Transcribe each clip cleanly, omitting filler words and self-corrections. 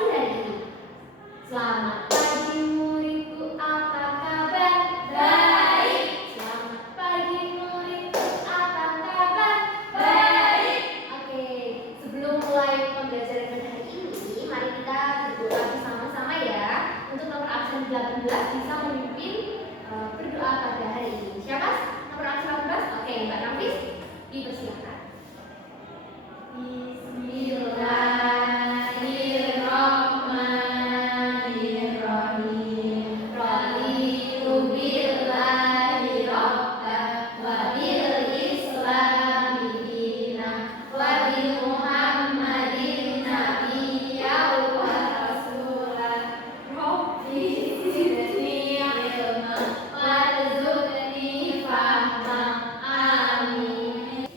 pagi hari ini. Selamat pagi muridku, apa kabar? Baik. Selamat pagi muridku, apa kabar? Baik. Oke, sebelum mulai pembelajaran pada hari ini, mari kita berdoa bersama-sama ya. Untuk nomor absen 18 bisa memimpin berdoa pada hari ini. Siapa? Nomor absen 18? Oke, Mbak Nafis, dipersilakan. Bismillahirrahmanirrahim. Raditu billahi rabban wa bil islami dinan wa bi Muhammadin nabiyyan wa rasulan. Rabbi zidni ilman warzuqni fahman. Amin.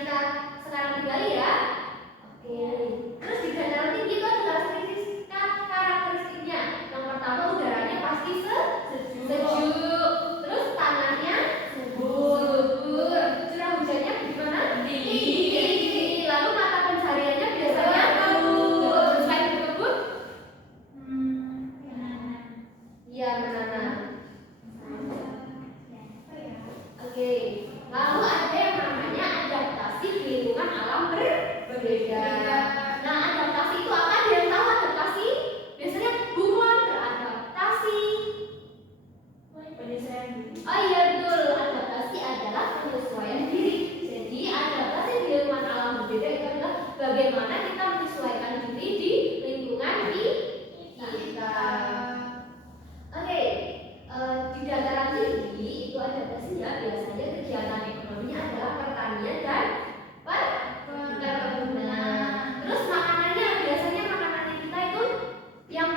kita sekarang tinggali ya. Oke. Terus di dataran tinggi itu ada karakteristiknya. Yang pertama udaranya pasti sejuk. Terus tanahnya subur. Curah hujannya gimana? Tinggi. Lalu mata pencariannya biasanya selain berkebun? Iya, menanam. Oke. Lalu ada yang namanya adaptasi di lingkungan alam berbeda. Nah, adaptasi itu apa? Ada yang tahu adaptasi? Biasanya bukan beradaptasi. Oh iya betul, adaptasi adalah penyesuaian diri. Jadi adaptasi di lingkungan alam berbeda itu adalah bagaimana kita menyesuaikan diri di lingkungan kita. Oke, di dataran tinggi itu adaptasinya biasanya kegiatan ekonominya adalah pertanian dan perkebunan. Terus makanannya biasanya makanannya kita itu yang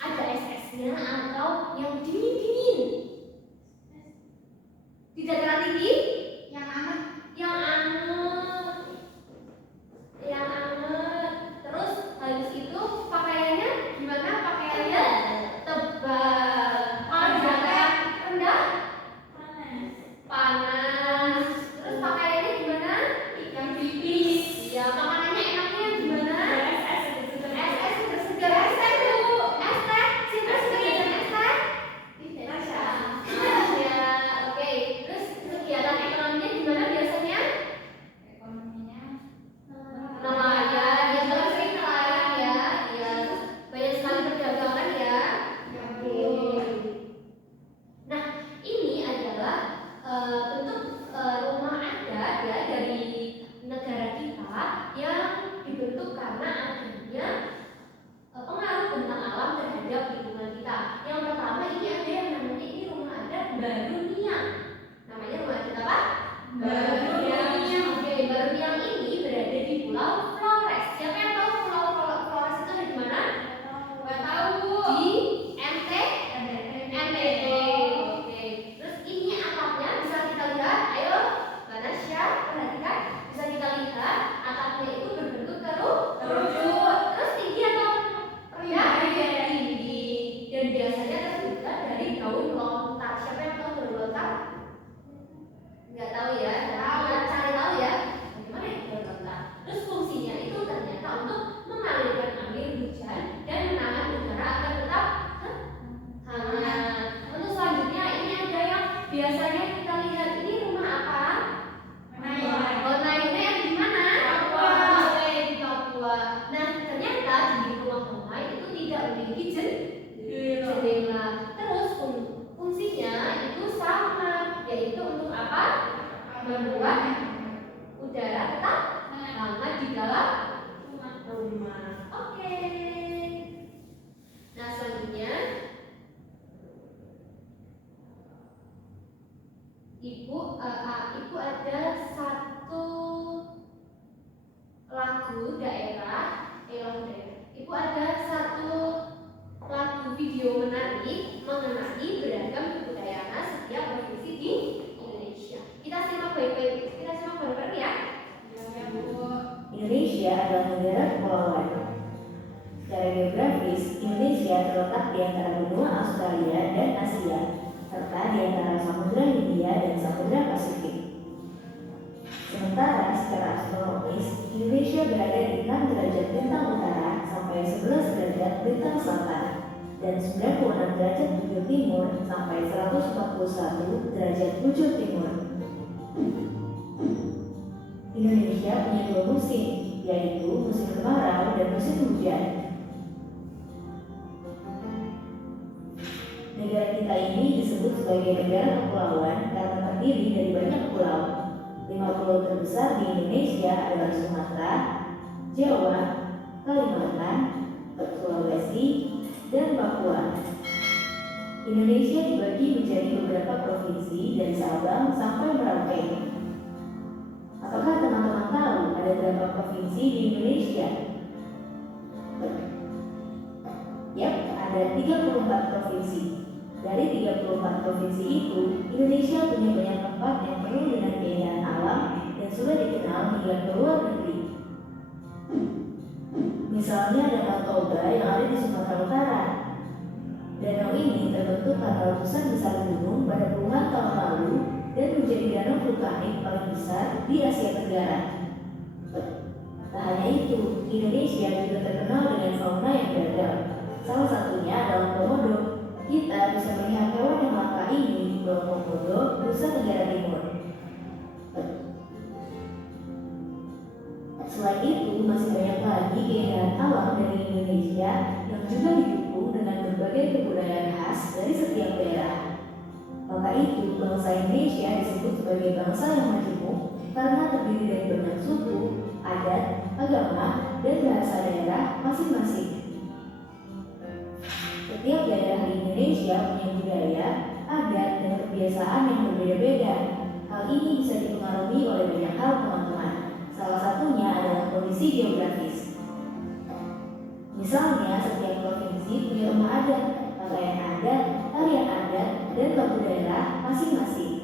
ada es-esnya atau yang dingin-dingin. Di dataran tinggi yang anget. Terus habis itu pakaiannya gimana? Pakaiannya tebal. Kalau di dataran rendah panas. Terus pakaiannya gimana? Yang tipis. Ya, makanannya enaknya gimana? Es segar. Es teh Bu. Es teh. Sinta suka jajan es teh? Ya, oke. Terus kegiatan ekonominya gimana biasanya? Nelayan. Ya, kalau sering nelayan ya. Ya, terus banyak sekali perdagangan ya. Oke. Nah, ini adalah bentuk rumah adat ya dari negara kita yang dibentuk karena adanya pengaruh bentang alam terhadap lingkungan kita. Yang pertama ini ada yang namanya ini rumah adat Baruniang. Namanya rumah adat apa? Baruniang. Oke, Baruniang ini berada di Pulau Flores. Siapa yang tahu Pulau Flores itu ada di mana? Nggak tahu. Di NTT. Oke. Terus ini atapnya bisa kita lihat. Ayo, Mbak Nasya, perhatikan. Bisa kita lihat atapnya itu berbentuk kerucut. Terus tinggi atau rendah? Tinggi. Dan biasanya terbuat dari daun lontar. Siapa yang tahu daun lontar? Nggak tahu ya? Kita cari tahu ya. Bagaimana itu daun lontar? Terus fungsinya itu ternyata untuk mengalirkan air hujan dan menahan udara agar tetap hangat. Untuk selanjutnya ini ada yang biasanya kita lihat ini rumah apa? Honai yang di mana? Papua. Oke, di Papua. Nah, ternyata di rumah Honai itu tidak memiliki jendela. Terus fungsinya itu sama, yaitu untuk apa? Membuat udara tetap hangat di dalam rumah. Oke. Nah, selanjutnya Ibu ada satu lagu daerah. Ibu ada satu lagu video menarik mengenai beragam kebudayaan setiap provinsi di Indonesia. Kita simak baik-baik. Kita simak bareng-bareng ya. Indonesia adalah negara kepulauan. Secara geografis, Indonesia terletak di antara benua Australia dan Asia, serta di antara Samudra Hindia dan Samudra Pasifik. Sementara secara astronomis, Indonesia berada di 6 derajat bintang utara sampai 11 derajat bintang selatan dan 96 derajat bujur timur sampai 141 derajat bujur timur. Indonesia punya 2 musim, yaitu musim kemarau dan musim hujan. Negara kita ini disebut sebagai negara kepulauan karena terdiri dari banyak pulau. 5 pulau terbesar di Indonesia adalah Sumatera, Jawa, Kalimantan, Sulawesi, dan Papua. Indonesia dibagi menjadi beberapa provinsi dari Sabang sampai Merauke. Apakah teman-teman tahu ada berapa provinsi di Indonesia? Yap, ada 34 provinsi. Dari 34 provinsi itu, Indonesia punya banyak tempat yang penuh dengan keindahan alam dan sudah dikenal hingga ke luar negeri. Misalnya Danau Toba yang ada di Sumatera Utara. Danau ini terbentuk karena letusan besar gunung pada puluhan tahun lalu dan menjadi danau vulkanik paling besar di Asia Tenggara. Tak hanya itu, Indonesia juga terkenal dengan fauna yang beragam. Salah satunya adalah komodo. Kita bisa melihat hewan yang langka ini di Pulau Komodo, Nusa Tenggara Timur. Selain itu, masih banyak lagi keindahan alam dari Indonesia yang juga didukung dengan berbagai kebudayaan khas dari setiap daerah. Maka itu, bangsa Indonesia disebut sebagai bangsa yang majemuk karena terdiri dari banyak suku, adat, agama, dan bahasa daerah masing-masing. Setiap daerah di Indonesia punya budaya, adat, dan kebiasaan yang berbeda-beda. Hal ini bisa dipengaruhi oleh banyak hal, teman-teman. Salah satunya adalah kondisi geografis. Misalnya, setiap provinsi punya rumah adat, pakaian adat, tarian adat, dan lagu daerah masing-masing.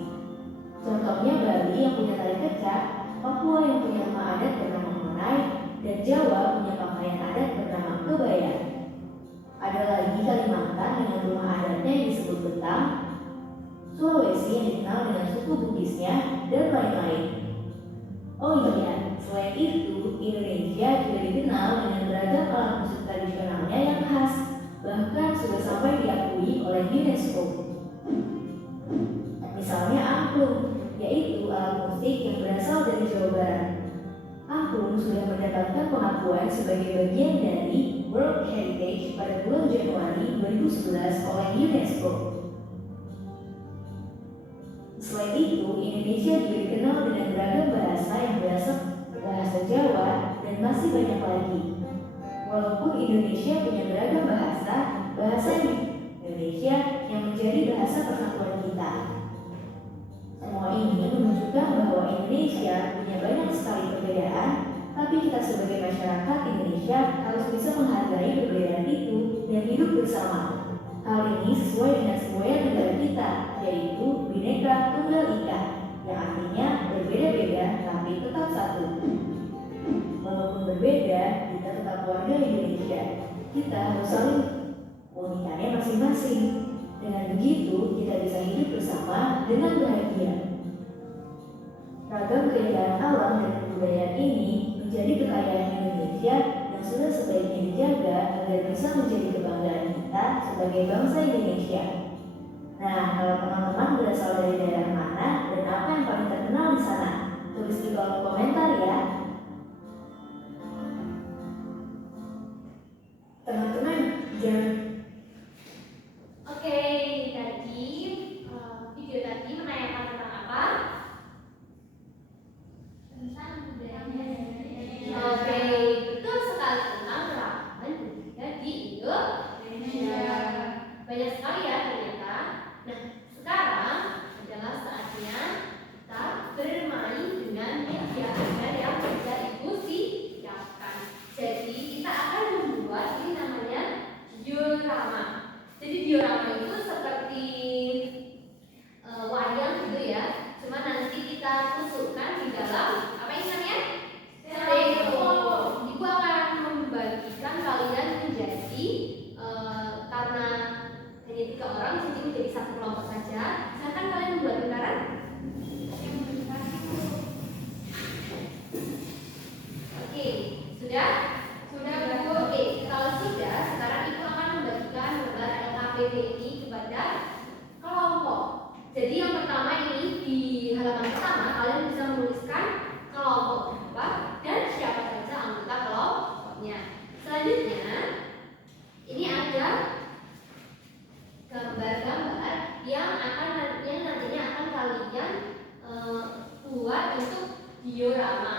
Contohnya Bali yang punya tari kecak, Papua yang punya rumah adat bernama Monai, dan Jawa punya pakaian adat bernama kebaya. Ada lagi Kalimantan dengan rumah adatnya yang disebut Betang, Sulawesi yang dikenal dengan suku Bugisnya, dan lain-lain. Oh iya, selain itu, Indonesia juga dikenal dengan beragam alat musik tradisionalnya yang khas, bahkan sudah sampai diakui oleh UNESCO. Misalnya angklung, yaitu alat musik yang berasal dari Jawa Barat. Angklung sudah mendapatkan pengakuan sebagai bagian dari World Heritage pada bulan Januari 2011 oleh UNESCO. Selain itu, Indonesia juga dikenal dengan beragam bahasa yang berasal bahasa Jawa dan masih banyak lagi. Walaupun Indonesia punya beragam bahasa Indonesia yang menjadi bahasa persatuan kita. Semua ini menunjukkan bahwa Indonesia punya banyak sekali perbedaan, tapi kita sebagai masyarakat Indonesia harus bisa menghargai perbedaan itu dan hidup bersama. Hal ini sesuai dengan semboyan negara kita, yaitu Bhinneka Tunggal Ika, yang artinya berbeda-beda tapi tetap satu. Walaupun berbeda, kita tetap warga Indonesia. Kita harus saling keunikannya masing-masing. Dengan begitu, kita bisa hidup bersama dengan bahagia. Ragam keindahan alam dan kebudayaan ini menjadi kekayaan Indonesia yang sudah sebaiknya dijaga agar bisa menjadi kebanggaan kita sebagai bangsa Indonesia. Nah, kalau teman-teman berasal dari daerah mana dan apa yang paling terkenal di sana, tulis di kolom komentar ya. Teman-teman, jangan. Oke, tadi video tadi menanyakan tentang apa? Tentang budaya. Oke, betul sekali tentang keragaman budaya di Indonesia. Banyak sekali ya ternyata. Nah, sekarang adalah saatnya kita bermain dengan media yang sudah Ibu siapkan. Jadi kita akan membuat ini namanya diorama. Jadi diorama itu seperti wayang gitu ya. Cuma nanti kita tusukkan di dalam apa ini namanya? Stereo. Ibu akan membagikan kalian menjadi karena hanya 3 orang, jadi menjadi satu kelompok saja. Silakan kalian membuat lingkaran. Oke, sudah? Sudah Bu. Oke, kalau sudah, sekarang Ibu akan membagikan gambar LKPD ini kepada kelompok. Jadi yang pertama ini di halaman pertama kalian bisa menuliskan kelompok berapa dan siapa saja anggota kelompoknya. Selanjutnya ini ada gambar-gambar yang nantinya akan kalian buat untuk diorama.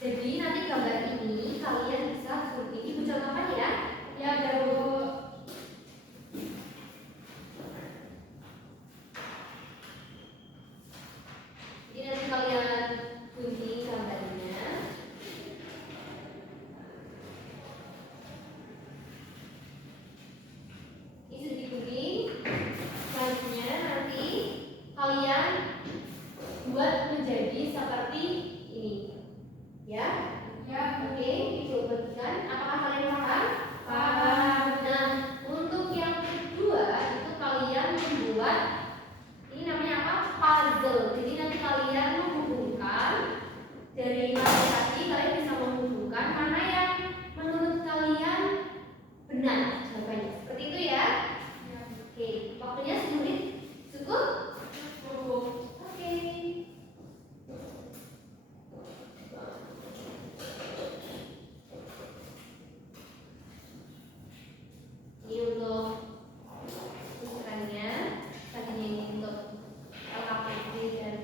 Jadi nanti gambar ini kalian bisa seperti ini. Bu contohkan ya. Ya, ada Bu. Jadi nanti kalian gunting gambarnya. Ini sudah digunting. Selanjutnya nanti kalian buat menjadi seperti ini. Ya? Oke, dicoba bagikan. Apakah kalian paham? Paham. Nah, untuk yang kedua itu kalian membuat ini namanya apa? Puzzle. Jadi nanti kalian menghubungkan dari materi kalian bisa menghubungkan mana yang menurut kalian benar jawabannya. Seperti itu ya? Oke, waktunya 10 menit. Cukup? Oke. Ini untuk ukurannya, tadinya ini untuk LKPD dan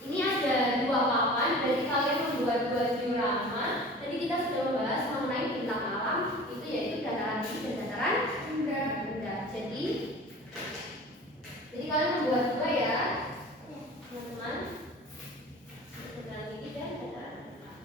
ini ada dua papan, jadi kalian membuat dua diorama. Jadi kita sudah membahas mengenai bintang malam, itu yaitu dataran tinggi dan dataran rendah. Jadi kalian membuat dua ya, teman-teman. Dataran tinggi dan dataran rendah.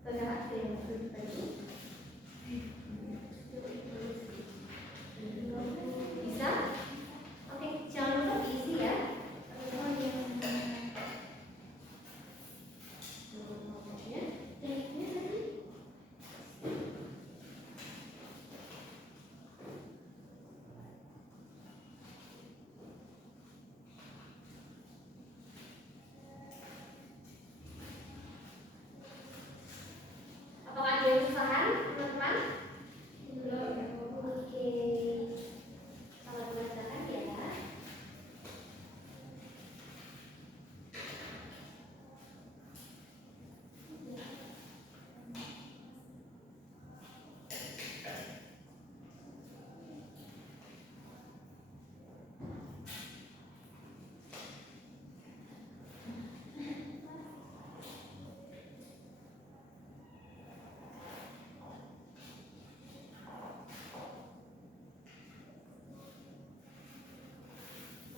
Terlihat yang tadi. Bisa? Oke, jangan lupa diisi ya. Apakah ada yang kesusahan, teman-teman? Oke. Selamat merasakan ya.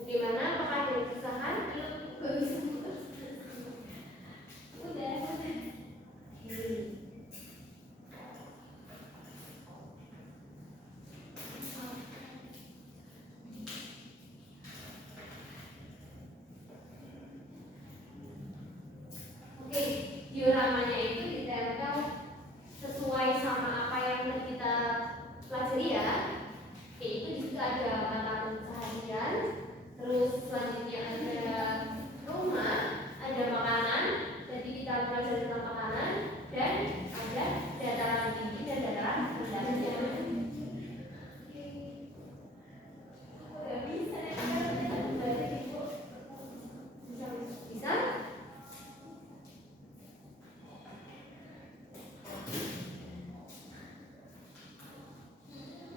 Bagaimana? Apakah ada yang kesusahan? Gak bisa. Udah. Oke, dioramanya itu ditempel sesuai sama apa yang kita pelajari ya. Oke, itu di situ ada mata seharian, terus selanjutnya ada rumah, ada makanan. Jadi kita pelajari tentang makanan dan ada dataran tinggi dan dataran rendahnya. Bisa?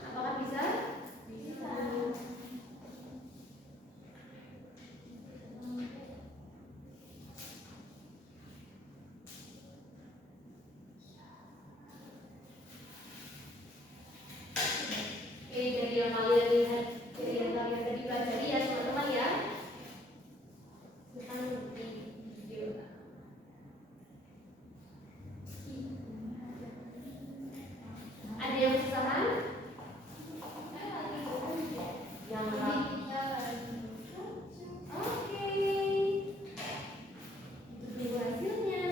Apakah bisa? Bisa. Oke, dari yang kalian lihat, dari yang kalian tadi pelajari ya teman-teman ya. Tentang video. Ada yang kesusahan? Yang oke. Tunggu hasilnya.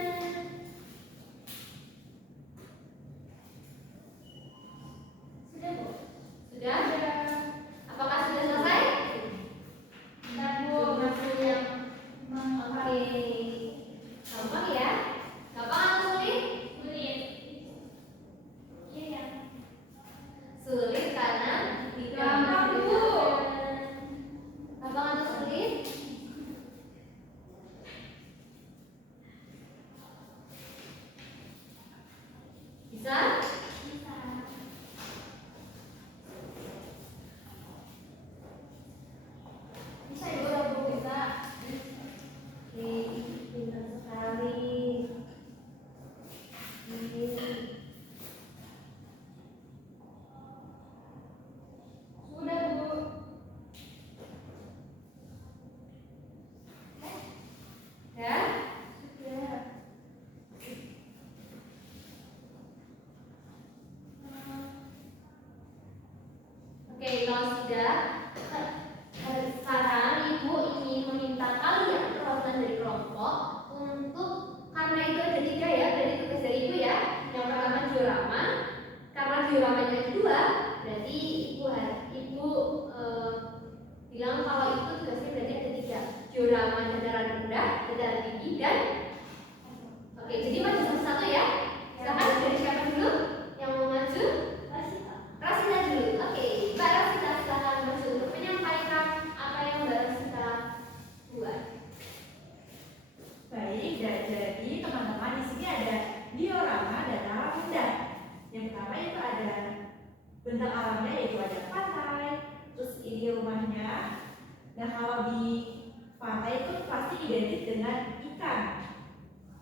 Sudah, Bu? Sudah? Apakah Jadi teman-teman di sini ada diorama dan alam rendah. Yang pertama itu ada bentang alamnya yaitu ada pantai, terus ini rumahnya. Nah kalau di pantai itu pasti identik dengan ikan.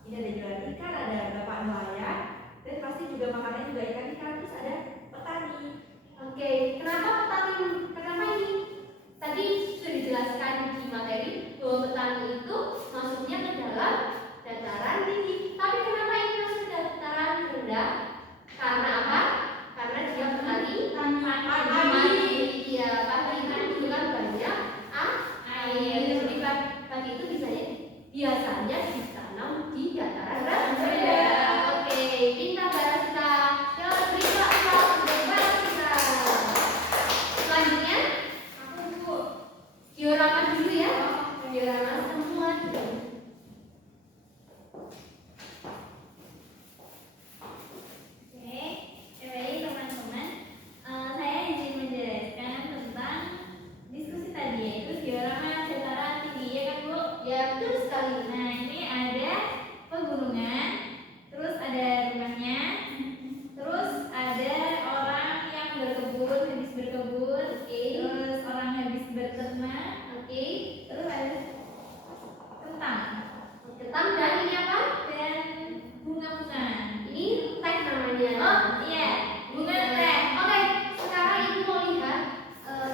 Ini ada jualan ikan, ada bapak nelayan, dan pasti juga makanannya juga ikan-ikan. Terus ada petani. Oke, kenapa ini? Tadi sudah dijelaskan di materi bahwa petani itu masuknya ke dalam dataran tinggi. Tapi kenapa ini masuk ke dataran rendah? Karena apa? Karena dia petani. Iya, padi itu kan banyak air. Jadi padi itu biasanya ditanam di dataran rendah. Oke, pintar Barasta. Yang berikutnya apa? Barasta. Selanjutnya diorama dulu ya. Diorama semua dulu. Baik teman-teman, saya izin menjelaskan tentang diskusi tadi yaitu diorama dataran tinggi, ya kan Bu? Ya, betul sekali. Nah ini ada pegunungan, terus ada rumahnya, terus ada orang yang berkebun, habis berkebun, terus orang habis berternak, Oke. terus ada kentang Ketam dan ini apa? dan bunga-bunga. Ini teh namanya. Oh iya, bunga teh. Oke, sekarang ibu mau lihat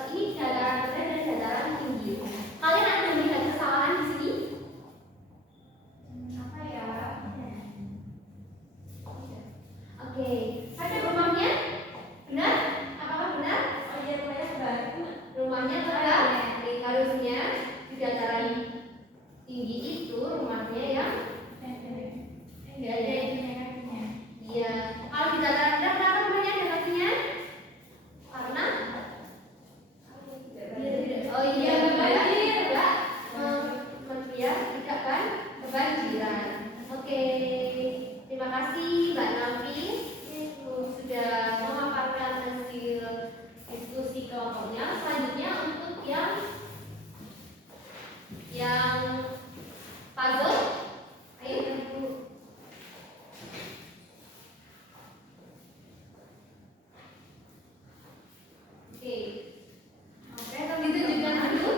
ini dataran rendah dan dataran tinggi. Kalian ada melihat kesalahan di sini? Apa ya? Oke, ada rumahnya? Benar? Apakah benar? Oh iya, rumahnya baru. Rumahnya tegak. Harusnya di dataran tinggi itu rumahnya yang Enggak ada ininya kakinya. iya. Kalau di dataran rendah kenapa rumahnya ada kakinya? Karena oh iya, tidak tidak kan kebanjiran. Oke, terima kasih Mbak Nafis sudah memaparkan hasil diskusi kelompoknya. Selanjutnya untuk yang puzzle, ayo Ibu. Oke, ditunjukkan dulu.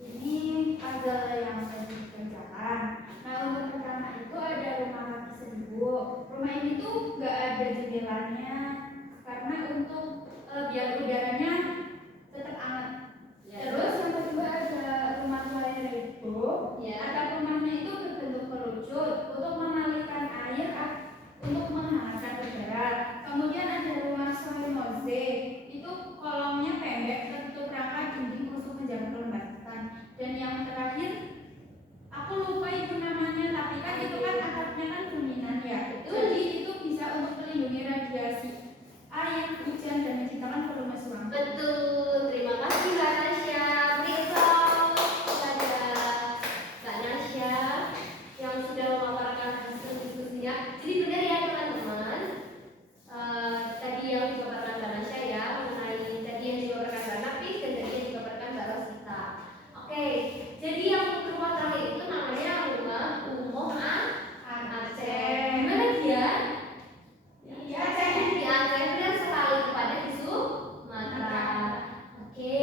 Ini puzzle yang tadi dikerjakan. Nah untuk pertama itu ada rumah kaki seribu. Rumah ini tuh nggak ada jendelanya karena untuk biar udaranya tetap hangat. Terus yang kedua ada rumah nelayan itu. Ya. Atap rumahnya itu berbentuk kerucut untuk mengalirkan air untuk menghangatkan udara. Kemudian ada rumah Sohimoze, itu kolomnya pendek tertutup rangka dinding untuk menjaga kelembapan. Dan yang terakhir, aku lupa itu namanya, tapi kan itu kan atapnya kan dominan ya. Jadi itu bisa untuk melindungi radiasi air, hujan dan menciptakan volume suara. Betul, terima kasih Mbak Nasya. Beritahu kepada Mbak Nasya yang sudah memaparkan hasil diskusinya. Jadi benar ya teman-teman. Tadi yang dipaparkan Mbak Nasya ya mengenai tadi yang dipaparkan Mbak Nafis dan tadi yang dipaparkan Mbak Rosita. Oke, jadi yang rumah terakhir itu namanya rumah Umoh Aceh. Gimana dia? Di Aceh. Di Aceh benar sekali kepada di Sumatera. Oke,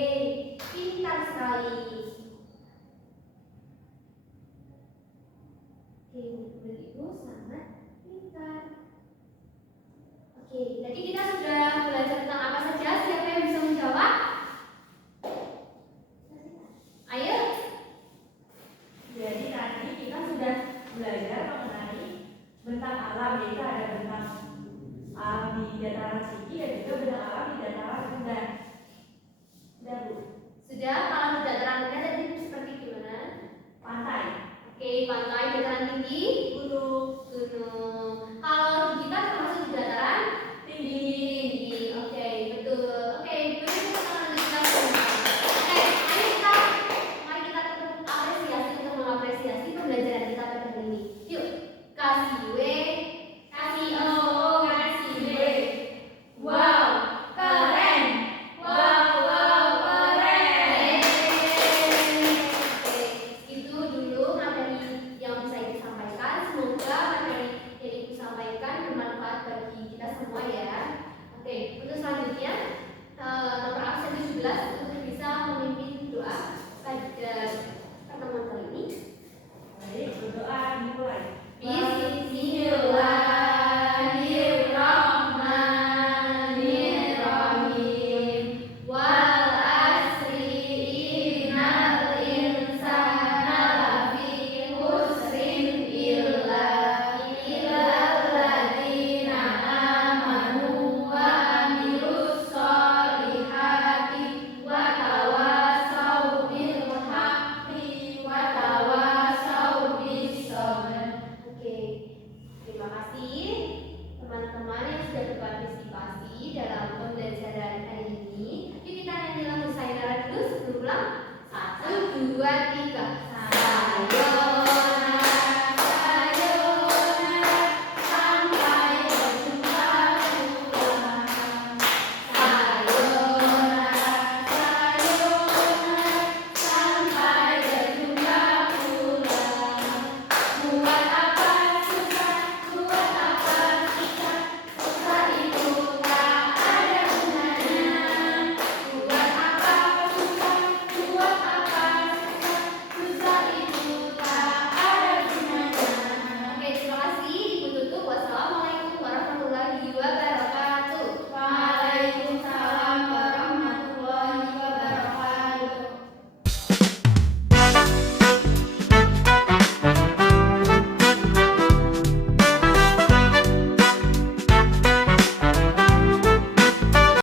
pintar sekali. Oke, Ibu sangat pintar. Oke, tadi kita sudah belajar tentang apa saja. Siapa yang bisa menjawab? Ayo. Jadi tadi kita sudah belajar mengenai bentang alam, yaitu ada bentang alam di dataran tinggi dan juga bentang alam di dataran rendah. Sudah Bu? Sudah, kalau di dataran rendah tadi seperti gimana? Pantai, Oke, pantai, dataran tinggi, gunung, gunung.